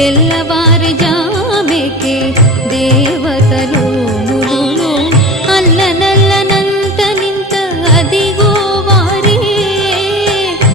తెల్లవారుజాము